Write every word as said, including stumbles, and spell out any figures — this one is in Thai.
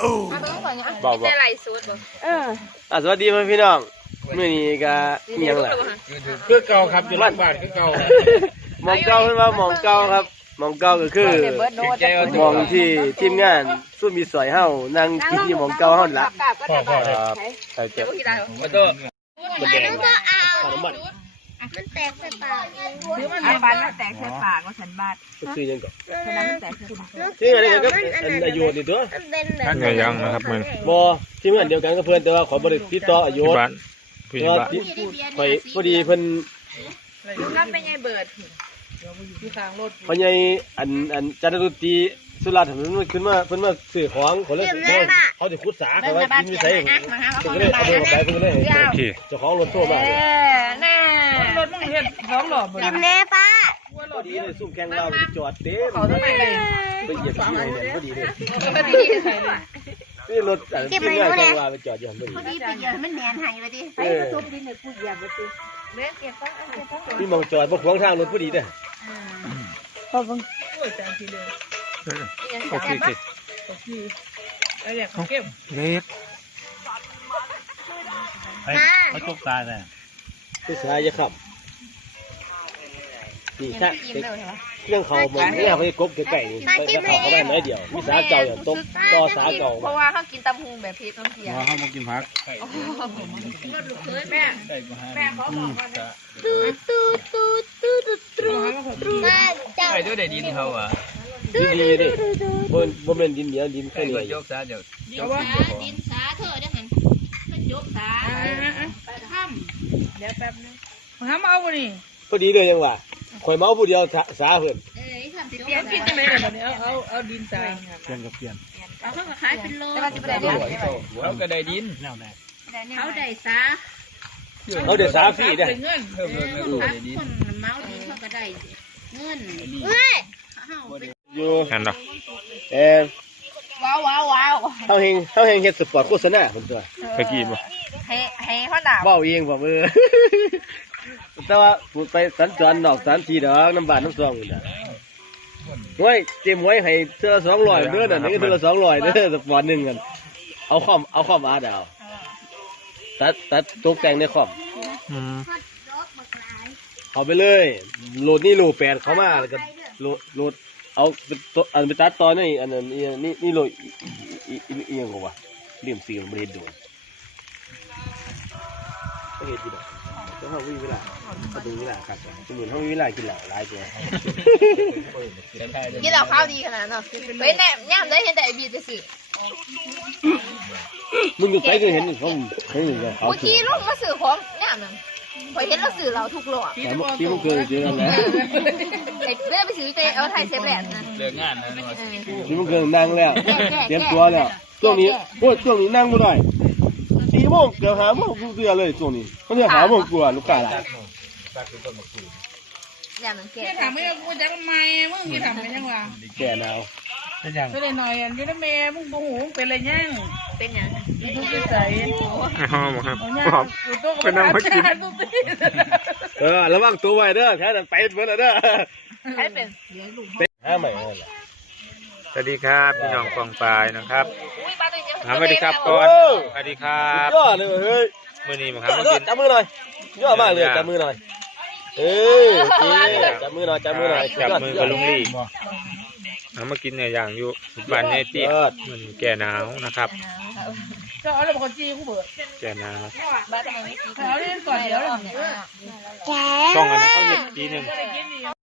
บอกบอกเอออ่ะสวัสดีพี่น้องมื้อนี้ก็เมียงล่ะคือเก่าครับอยู่บ้านบ้านคือเก่าหมองเก่าเพิ่นว่าหมองเก่าครับหมองเก่าก็คือหมองที่ทีมงานซุ่มมีสวยเฮานั่งกินอยู่หมองเก่าเฮาล่ะพ่อพ่อครับใส่เจ็บมาตัวมันแดงมันมันแตกใส่ปากหรือมันในบ้านมันแตกใส่ปากว่าฉันบาดคือยังก่อนฉะนั้นมันแตกใส่ปากที่อันนี้ก็อันอายุนี่ตัวอันไงยังนะครับมันบ่ทีมงานเดียวกันกับเพิ่นแต่ว่าขอบ่ได้ติดต่ออายุบ้านพี่บ้านข่อยพอดีเพิ่นรับเป็นไงเบิดที่ทางรถพอใหญ่อันอันจันทรุตีสุราษฎร์มันขึ้นมาเพิ่นมาซื้อของเขาเลยเขาจะขุดสาเขาว่ากินไม่ใช่ก็เลยเอาไปขายเพิ่นเลยโอเคเจ้าของรถโทรมาเลยน่ารถมึงเห็นสองหลอบกินแน่ป้าพอดีเลยซุ่มแข่งเราจอดเต็มไปเหยียบที่ไหนเนี่ยพอดีเลยนี่รถอันที่ง่ายแข่งเราไปจอดอยู่หันพอดีพอดีไปเหยียบมันแหนนหายไปดิไปทุบดินเลยกูเหยียบไปดิเล่นเก็บต้องเก็บต้องนี่มองจอดบ่ขวางทางรถพอดีเด้อพอบังโอ้ยจานทีเดียวโอเคโอเคไอ้เนี่ยเขาเก็บเล็กเขาจกตาเลยผู้ชายจะขับนี่ใช่เครื่องเขาเหมือนเนี่ยเขาจะกบไก่ๆนี่ไปเขาเขาไปน้อยเดียวมีสาเก่าอย่างตกต่อสาเก่าเพราะว่าเขากินตำหูแบบพริกน้ำเทียมเขามากินผักแม่แม่เขาบอกว่าตูตูตูตูตูตูมาจับไอ้ตัวเด็ดดินเขาอ่ะดินดีดิบนบนเป็นดินเดียวดินแค่นี้ยกซาเดี๋ยวดินสาดินสาเถอะเดี๋ยวหันมันยกสาทำเดี๋ยวแป๊บนึงทำเอาไปนี่พอดีเลยยังว่าข่อยเมาผู้เดียวสาเพิ่นเอ้ยทำเปลี่ยนกินจังเลยเดี๋ยวนี้เอาเอาเอาดินทรายเปลี่ยนกับเปลี่ยนเอาเขาก็ขายเป็นโลแต่ว่าจะไปได้ดินเขาก็ได้ดินเขาได้สาเขาได้สาฟรีเด้อเงินเพิ่มเงินคนเมาดินเขาก็ได้เงินเฮ้ยอยู่หันดอกเอ็มว้าวว้าวว้าวเขาเฮงเขาเฮงเฮ็ดสปอร์ตโฆษณาเพิ่นตัวไปกี่บ่ให้ให้เขาด่าเว้าเองบ่มือแต่ว่าไปสัญจรนอกสถานที่ดอกน้ำบ้านน้ำซองนี่น่ะโอ้ยเต็มไว้ให้เทื่อสองร้อยเด้อน่ะนี่เทื่อสองร้อยเด้อสปอร์ตหนึ่งกันเอาคอมเอาคอมอาดาวตัดตัดตกแต่งในคอมเอาไปเลยโหลดนี่โหลดแปดเข้ามาแล้วก็โหลดโหลดเอาอันไปตัดตอนนี่อันนั้นนี่นี่โหลดอีอียังกว่าเลี่ยมซีมันไม่ได้โดนไม่เห็นดีหรอกต้องห้องวิเวลาประตูวิเวลาครับสมุนห้องวิเวลากินเหล้าหลายตัวกินเหล้าข้าวดีขนาดนั้นเฮ้ยแน่ย่ำได้เห็นแต่บีจะสิมึงอยู่ไปก็เห็นเขาเห็นเลยเมื่อกี้ลูกมาสื่อของย่ำนั่นพอเห็นเราสื่อเราทุกหลอดที่มึงเคยเจอแล้วไอ้เรื่องไปซื้อเตะเอาไทยเซฟแหลนนะเรื่องงานนะที่มึงเคยนั่งแล้วเตรียมตัวแล้วช่วงนี้โอ้ยช่วงนี้นั่งไม่ได้สี่โมงเกือบห้าโมงกูเตือนเลยช่วงนี้เขาจะหาโมงกลัวลูกค้าหลายอย่างนั้นแกถามไม่กูจะทำไมมึงที่ทำเป็นยังไงแกหนาวเป็นยังเป็นหน่อยอันนี้นะเมย์มึงโมโหเป็นอะไรยังเป็นยังทุกข์ใจอ๋อครับเป็นน้ำมากินเออระวังตัวไว้เด้อแค่นั้นไปเหมือนเด้อใช้เป็นห้าใหม่สวัสดีครับพี่น้องกองปลายนะครับสวัสดีครับก่อนสวัสดีครับย่อเลยเฮ้ยมือนี้มาครับมากินจับมือหน่อยย่อมากเลยจับมือหน่อยเออจับมือหน่อยจับมือหน่อยจับมือกับลุงลี่เอามากินเนี่ยอย่างอยู่บ้านเนี่ยตี้มันแก่หนาวนะครับก็เอาเลยบอกจีกูเบิดแก่หนาวบ้านทำไมไม่จีเขาเล่นก่อนเดี๋ยวเลยช่องกันนะเขาเหยียบทีหนึ่ง